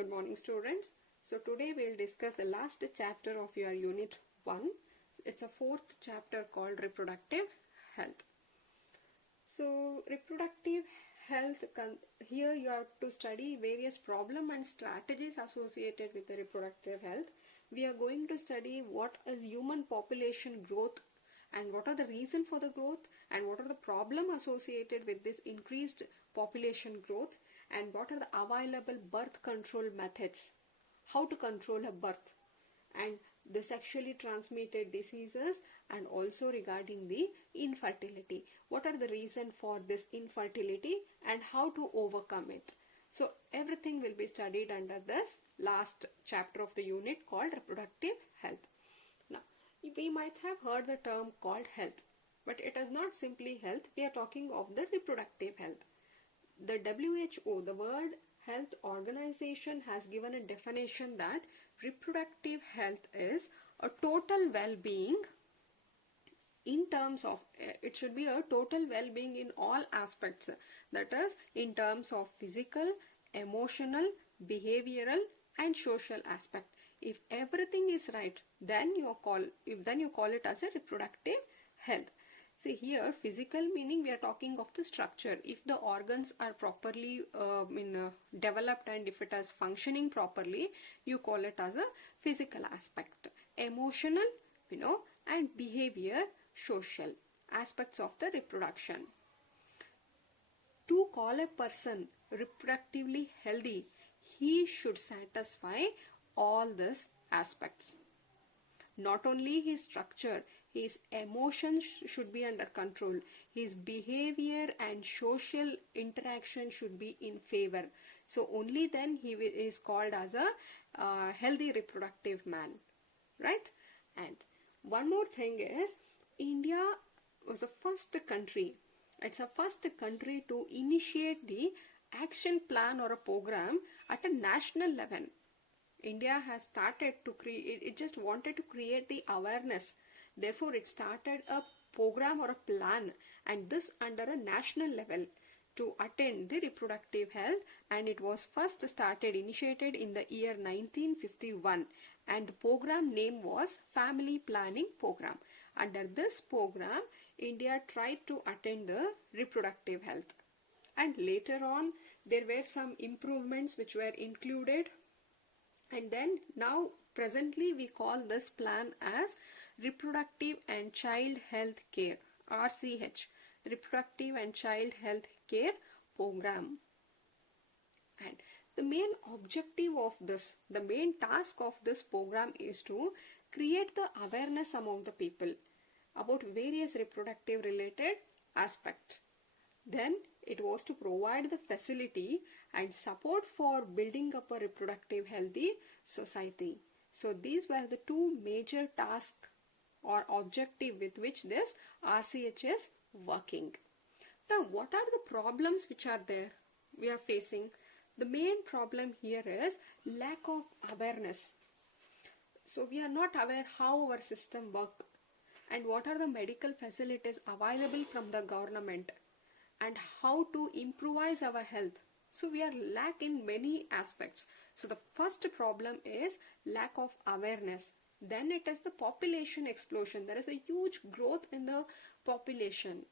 Good morning, students. So today we'll discuss the last chapter of your unit 1. It's a fourth chapter called reproductive health. So reproductive health, here you have to study various problems and strategies associated with the reproductive health. We are going to study what is human population growth and what are the reason for the growth and what are the problem associated with this increased population growth and what are the available birth control methods, how to control a birth and the sexually transmitted diseases, and also regarding the infertility. What are the reason for this infertility and how to overcome it. So everything will be studied under this last chapter of the unit called reproductive health. Now, we might have heard the term called health, but it is not simply health. We are talking of the reproductive health. The WHO, the World Health Organization, has given a definition that reproductive health is a total well-being in terms of, it should be a total well-being in all aspects, that is in terms of physical, emotional, behavioral and social aspect. If everything is right, then you call it as a reproductive health. See here, physical meaning we are talking of the structure. If the organs are properly developed and if it is functioning properly, you call it as a physical aspect. Emotional, and behavior, social aspects of the reproduction. To call a person reproductively healthy, he should satisfy all these aspects. Not only his structure, his emotions should be under control. His behavior and social interaction should be in favor. So only then he is called as a healthy reproductive man, right? And one more thing is, India was the first country. It's the first country to initiate the action plan or a program at a national level. India has started to create, it just wanted to create the awareness. Therefore, it started a program or a plan, and this under a national level to attain the reproductive health, and it was first initiated in the year 1951, and the program name was Family Planning Program. Under this program, India tried to attain the reproductive health, and later on there were some improvements which were included. And then now presently we call this plan as Reproductive and Child Health Care, RCH, Reproductive and Child Health Care Program. And the main objective of this, the main task of this program is to create the awareness among the people about various reproductive related aspects. Then it was to provide the facility and support for building up a reproductive healthy society. So these were the two major tasks or objective with which this RCH is working. Now, what are the problems which are there we are facing? The main problem here is lack of awareness. So we are not aware how our system works and what are the medical facilities available from the government and how to improvise our health. So we are lack in many aspects. So the first problem is lack of awareness. Then it is the population explosion. There is a huge growth in the population.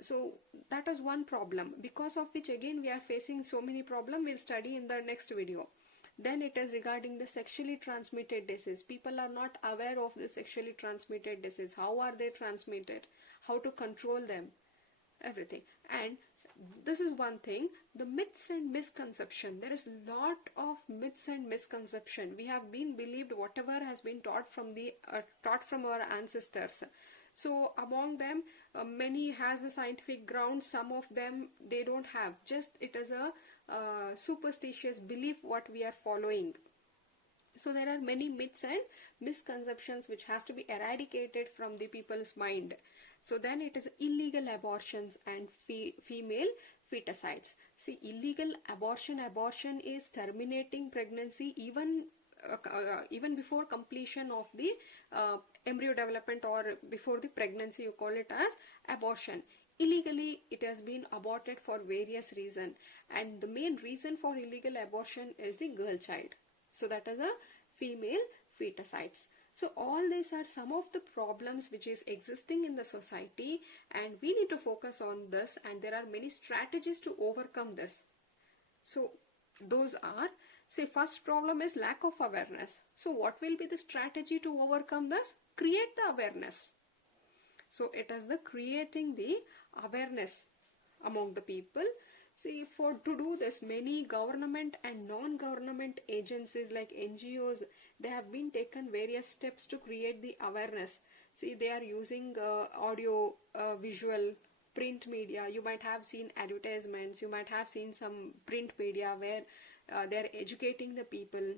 So that is one problem, because of which again we are facing so many problems. We'll study in the next video. Then it is regarding the sexually transmitted disease. People are not aware of the sexually transmitted disease. How are they transmitted? How to control them? Everything. And this is one thing, the myths and misconception. There is a lot of myths and misconception. We have been believed whatever has been taught from our ancestors. So among them, many has the scientific ground. Some of them they don't have. Just it is a superstitious belief what we are following. So there are many myths and misconceptions which has to be eradicated from the people's mind. So then it is illegal abortions and female feticides. See, illegal abortion is terminating pregnancy even before completion of the embryo development or before the pregnancy. You call it as abortion. illegally it has been aborted for various reasons, and the main reason for illegal abortion is the girl child. So that is a female feticides. So all these are some of the problems which is existing in the society, and we need to focus on this, and there are many strategies to overcome this. So those are, say, first problem is lack of awareness. So what will be the strategy to overcome this? Create the awareness. So it is the creating the awareness among the people. See, to do this, many government and non-government agencies like NGOs, they have been taken various steps to create the awareness. See, they are using audio, visual, print media. You might have seen advertisements, you might have seen some print media where they are educating the people.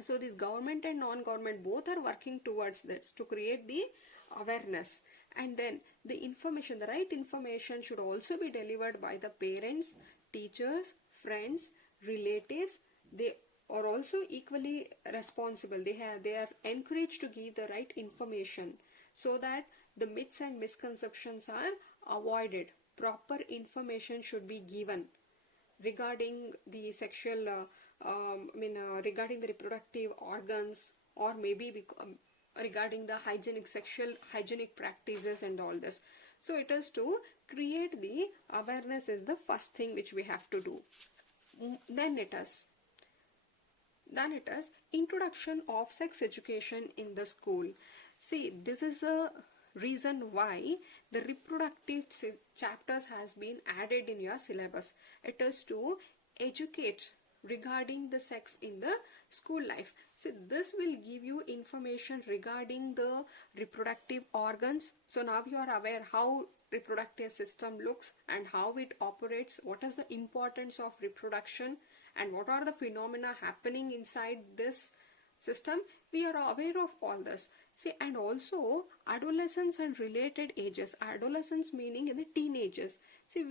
So this government and non-government both are working towards this to create the awareness. And then the information, the right information should also be delivered by the parents, teachers, friends, relatives. They are also equally responsible. They are encouraged to give the right information so that the myths and misconceptions are avoided. Proper information should be given regarding the sexual regarding the reproductive organs, or maybe regarding the hygienic practices and all this. So it is to create the awareness is the first thing which we have to do. Then it is introduction of sex education in the school. See, this is a reason why the reproductive chapters has been added in your syllabus. It is to educate regarding the sex in the school life. So this will give you information regarding the reproductive organs. So now you are aware how reproductive system looks and how it operates, what is the importance of reproduction, and what are the phenomena happening inside this system. We are aware of all this. See, and also adolescence and related ages. Adolescence meaning in the teenagers. See,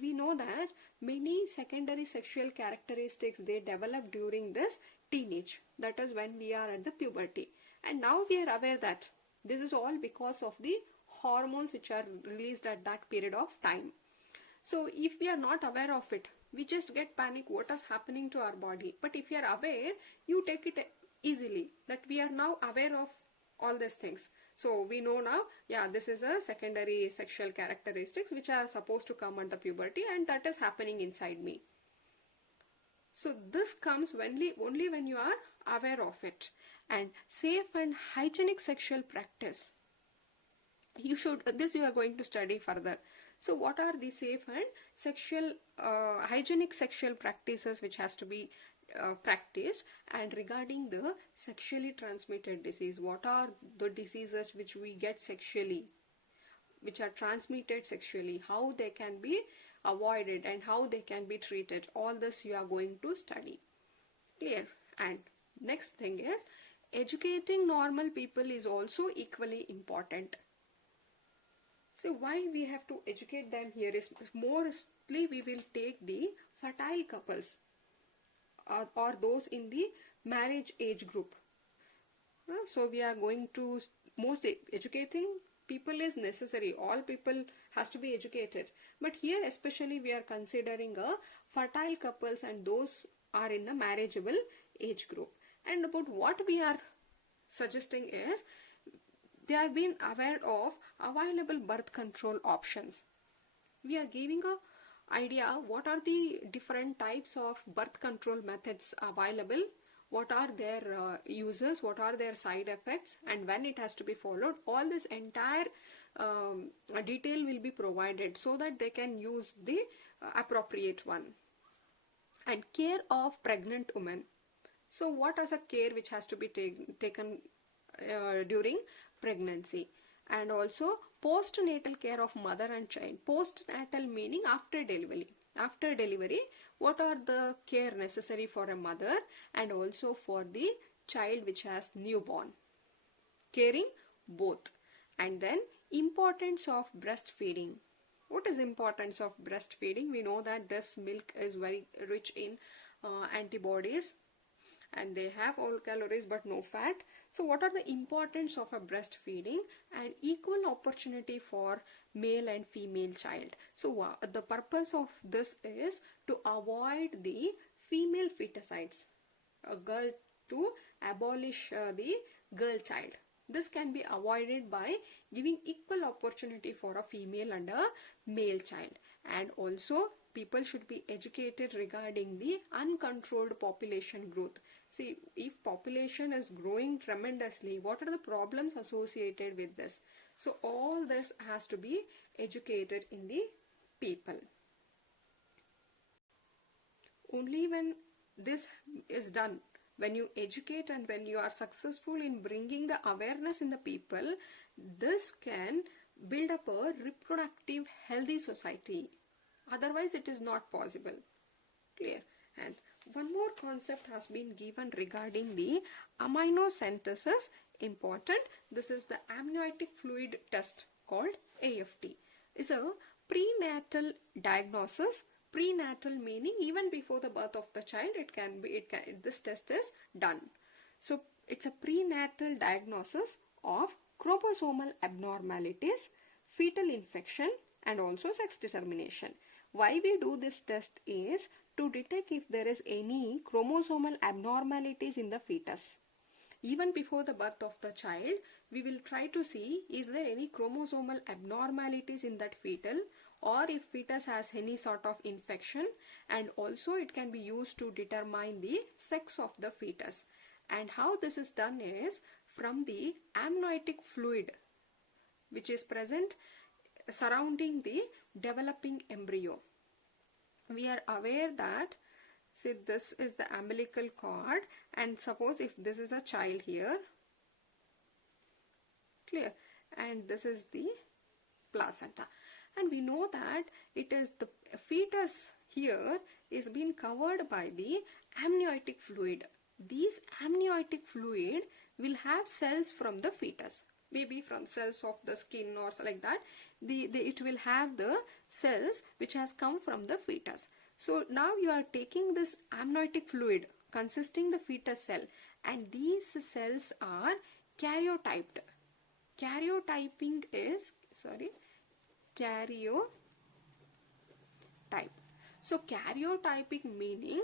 we know that many secondary sexual characteristics they develop during this teenage. That is when we are at the puberty. And now we are aware that this is all because of the hormones which are released at that period of time. So if we are not aware of it, we just get panic what is happening to our body. But if you are aware, you take it easily, that we are now aware of all these things. So we know now, yeah, this is a secondary sexual characteristics which are supposed to come at the puberty, and that is happening inside me. So this comes only when you are aware of it. And safe and hygienic sexual practice. You are going to study further. So what are the safe and hygienic sexual practices which has to be practiced? And regarding the sexually transmitted disease, what are the diseases which we get sexually, which are transmitted sexually, how they can be avoided and how they can be treated? All this you are going to study. Clear? And next thing is educating normal people is also equally important. So why we have to educate them here is mostly we will take the fertile couples or those in the marriage age group. So we are going to educating people is necessary. All people has to be educated. But here especially we are considering a fertile couples and those are in a marriageable age group. And about what we are suggesting is they are being aware of available birth control options. We are giving a idea what are the different types of birth control methods available, what are their uses, what are their side effects, and when it has to be followed. All this entire detail will be provided so that they can use the appropriate one. And care of pregnant women. So what is a care which has to be taken during pregnancy? And also postnatal care of mother and child. Postnatal meaning after delivery. After delivery, what are the care necessary for a mother and also for the child which has newborn? Caring both. And then importance of breastfeeding. What is importance of breastfeeding? We know that this milk is very rich in antibodies, and they have all calories but no fat. So what are the importance of a breastfeeding and equal opportunity for male and female child? So the purpose of this is to avoid the female feticides, a girl, to abolish the girl child. This can be avoided by giving equal opportunity for a female and a male child. And also people should be educated regarding the uncontrolled population growth. See, if population is growing tremendously, what are the problems associated with this? So all this has to be educated in the people. Only when this is done, when you educate and when you are successful in bringing the awareness in the people, this can build up a reproductive healthy society. Otherwise it is not possible. Clear? And one more concept has been given regarding the amniocentesis. Important. This is the amniotic fluid test called AFT. It's a prenatal diagnosis. Prenatal meaning even before the birth of the child, this test is done. So it's a prenatal diagnosis of chromosomal abnormalities, fetal infection, and also sex determination. Why we do this test is to detect if there is any chromosomal abnormalities in the fetus. Even before the birth of the child, we will try to see is there any chromosomal abnormalities in that fetal, or if fetus has any sort of infection, and also it can be used to determine the sex of the fetus. And how this is done is from the amniotic fluid which is present surrounding the developing embryo. We are aware that, see, this is the umbilical cord, and suppose if this is a child here, clear, and this is the placenta, and we know that it is the fetus here is being covered by the amniotic fluid. These amniotic fluid will have cells from the fetus, maybe from cells of the skin or like that. It will have the cells which has come from the fetus. So now you are taking this amniotic fluid consisting the fetus cell, and these cells are karyotyped. Karyotyping is, karyotype. So karyotypic meaning,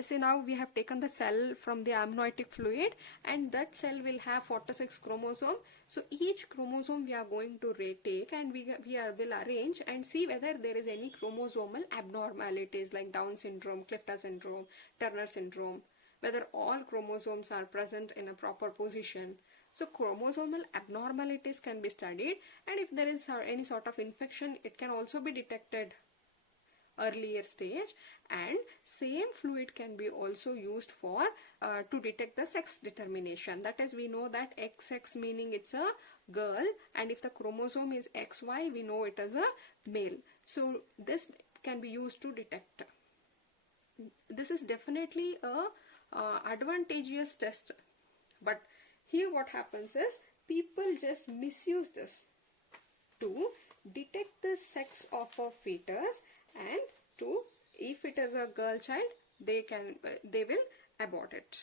say now we have taken the cell from the amniotic fluid, and that cell will have 46 chromosomes. So each chromosome we are going to retake, and will arrange and see whether there is any chromosomal abnormalities like Down syndrome, Clifton syndrome, Turner syndrome, whether all chromosomes are present in a proper position. So chromosomal abnormalities can be studied, and if there is any sort of infection, it can also be detected earlier stage. And same fluid can be also used for to detect the sex determination. That is, we know that XX meaning it's a girl, and if the chromosome is XY, we know it as a male. So this can be used to detect. This is definitely a advantageous test, but here what happens is people just misuse this to detect the sex of a fetus, and to, if it is a girl child, they will abort it.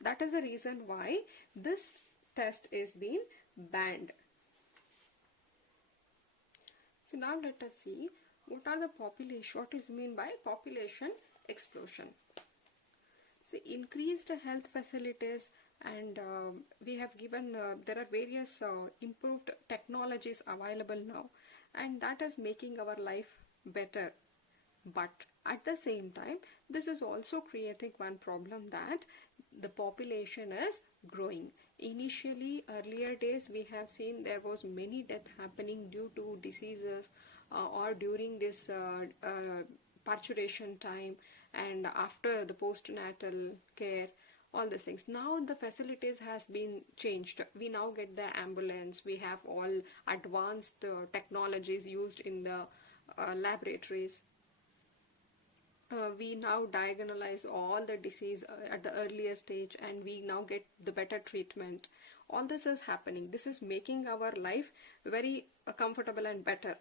That is the reason why this test is being banned. So now let us see what are the population, what is mean by population explosion. So increased health facilities, and we have given there are various improved technologies available now, and that is making our life better. But at the same time, this is also creating one problem, that the population is growing. Initially, earlier days, we have seen there was many death happening due to diseases or during this parturition time and after the postnatal care, all these things. Now the facilities has been changed. We now get the ambulance. We have all advanced technologies used in the laboratories. We now diagnose all the disease at the earlier stage, and we now get the better treatment. All this is happening. This is making our life very comfortable and better.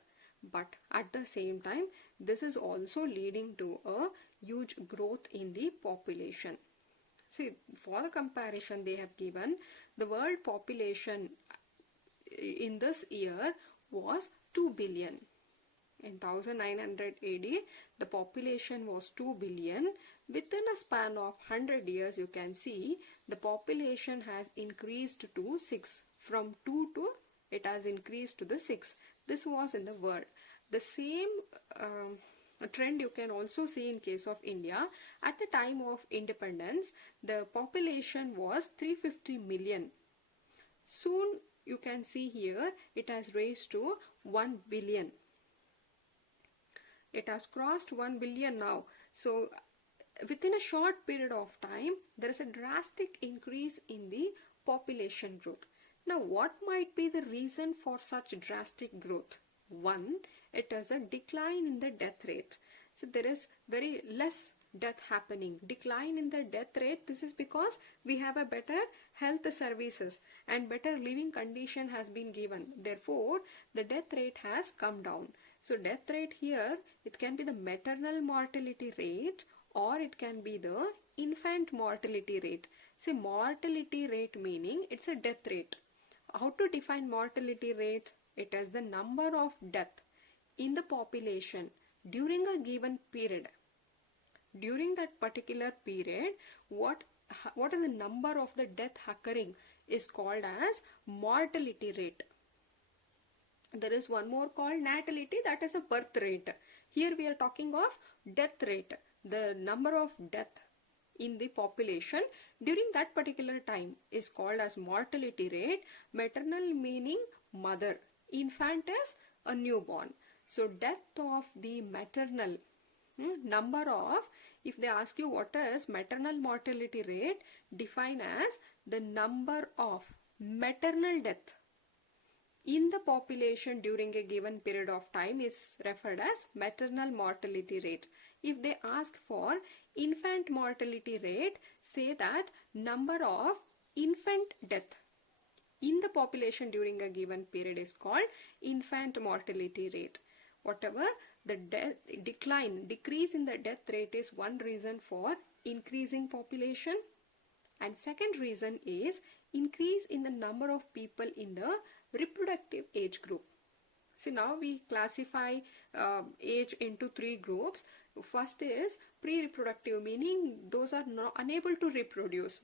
but at the same time this is also leading to a huge growth in the population. See, for the comparison they have given the world population in this year was 2 billion. In 1900 AD, the population was 2 billion. Within a span of 100 years, you can see the population has increased to 6. From 2 to it has increased to the 6. This was in the world. The same trend you can also see in case of India. At the time of independence, the population was 350 million. Soon you can see here it has raised to 1 billion. It has crossed 1 billion now. So within a short period of time, there is a drastic increase in the population growth. Now, what might be the reason for such drastic growth? One, it is a decline in the death rate. So there is very less death happening. Decline in the death rate, this is because we have a better health services and better living condition has been given. Therefore, the death rate has come down. So death rate here, it can be the maternal mortality rate or it can be the infant mortality rate. See, mortality rate meaning it's a death rate. How to define mortality rate? It is the number of death in the population during a given period. During that particular period, what is the number of the death occurring is called as mortality rate. There is one more called natality, that is a birth rate. Here we are talking of death rate, the number of death in the population during that particular time is called as mortality rate. Maternal meaning mother, infant is a newborn. So death of the maternal number of, if they ask you what is maternal mortality rate, define as the number of maternal death in the population during a given period of time is referred as maternal mortality rate. If they ask for infant mortality rate, say that number of infant death in the population during a given period is called infant mortality rate. Whatever the decrease in the death rate is one reason for increasing population, and second reason is increase in the number of people in the reproductive age group. So now we classify age into 3 groups. First is pre-reproductive, meaning those are unable to reproduce.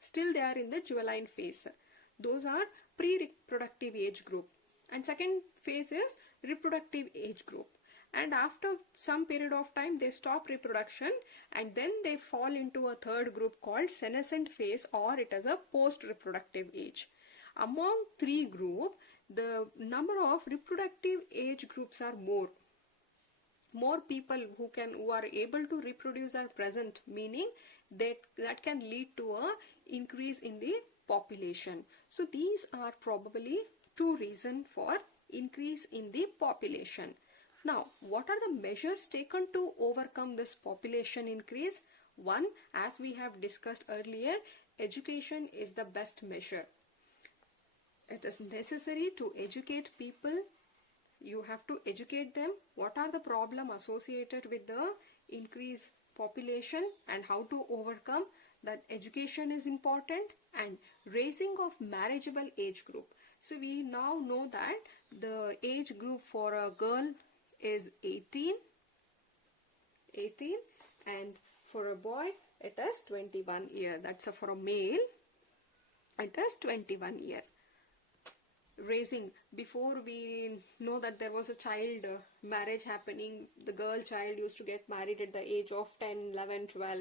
Still they are in the juvenile phase. Those are pre-reproductive age group. And second phase is reproductive age group. And after some period of time they stop reproduction and then they fall into a third group called senescent phase, or it is a post-reproductive age. Among 3 groups, the number of reproductive age groups are more. More people who are able to reproduce are present, meaning that can lead to a increase in the population. So these are probably 2 reasons for increase in the population. Now, what are the measures taken to overcome this population increase? One, as we have discussed earlier, education is the best measure. It is necessary to educate people. You have to educate them. What are the problems associated with the increased population and how to overcome that? Education is important, and raising of marriageable age group. So we now know that the age group for a girl is 18 and for a boy it is 21 years. That's for a male it is 21 years. Raising, before we know that there was a child marriage happening, the girl child used to get married at the age of 10, 11, 12.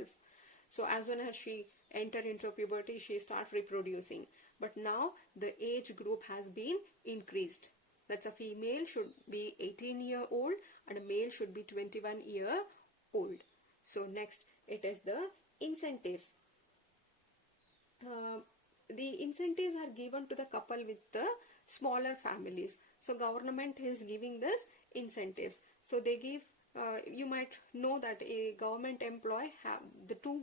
So as soon as she enter into puberty, she starts reproducing. But now the age group has been increased. That's a female should be 18-year-old and a male should be 21-year-old. So next it is the incentives. The incentives are given to the couple with the smaller families. So government is giving this incentives. So they give, you might know that a government employee, the 2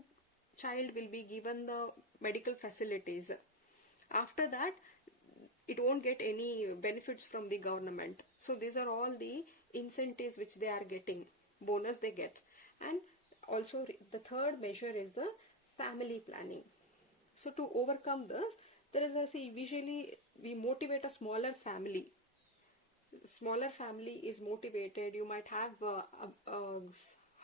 child will be given the medical facilities. After that, it won't get any benefits from the government. So these are all the incentives which they are getting, bonus they get. And also the third measure is the family planning. So to overcome this, there is a, see, visually we motivate a smaller family. Smaller family is motivated. You might have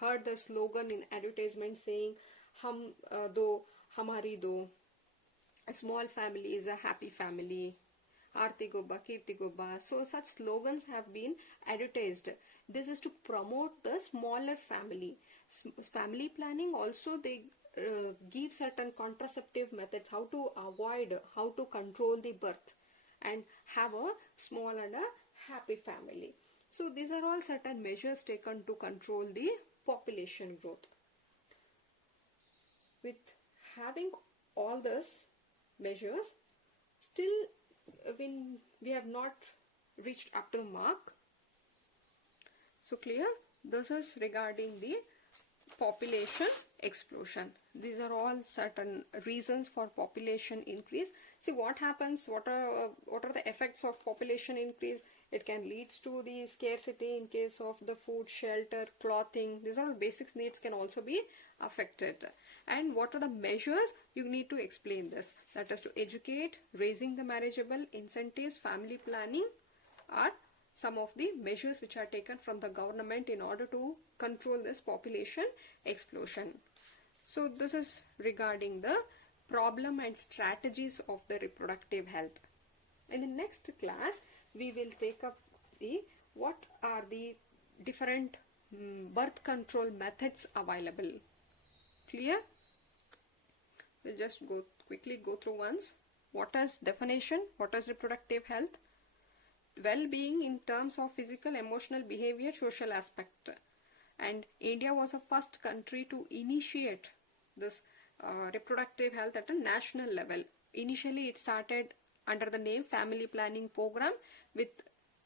heard the slogan in advertisement saying hum do hamari do. A small family is a happy family. Aarti Gobba, Kirti Gobba. So such slogans have been advertised. This is to promote the smaller family. Family planning also, they give certain contraceptive methods, how to avoid, how to control the birth and have a small and a happy family. So these are all certain measures taken to control the population growth. With having all these measures, still when we have not reached up to the mark. So clear? This is regarding the population explosion. These are all certain reasons for population increase. See what happens, what are the effects of population increase? It can lead to the scarcity in case of the food, shelter, clothing. These are all basic needs can also be affected. And what are the measures? You need to explain this. That is to educate, raising the marriageable, incentives, family planning are some of the measures which are taken from the government in order to control this population explosion. So this is regarding the problem and strategies of the reproductive health. In the next class, we will take up the what are the different birth control methods available. Clear? We'll just quickly go through once. What is definition? What is reproductive health? Well-being in terms of physical, emotional, behavior, social aspect. And India was the first country to initiate this reproductive health at a national level. Initially it started under the name Family Planning Program. With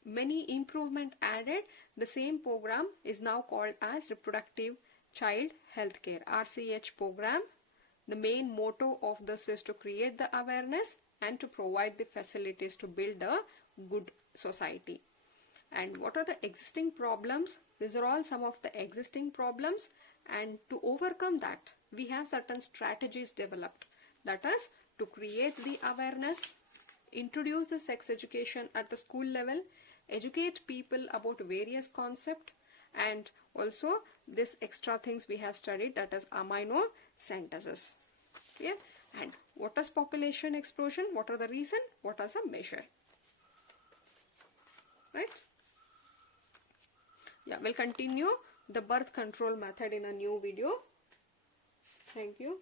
many improvement added, the same program is now called as Reproductive Child Healthcare, RCH program. The main motto of this is to create the awareness and to provide the facilities to build a good society. And what are the existing problems? These are all some of the existing problems, and to overcome that we have certain strategies developed. That is to create the awareness, introduce the sex education at the school level, educate people about various concepts, and also this extra things we have studied, that is amino synthesis. Yeah? And what is population explosion? What are the reason? What are some measure? Right? Yeah, we'll continue the birth control method in a new video. Thank you.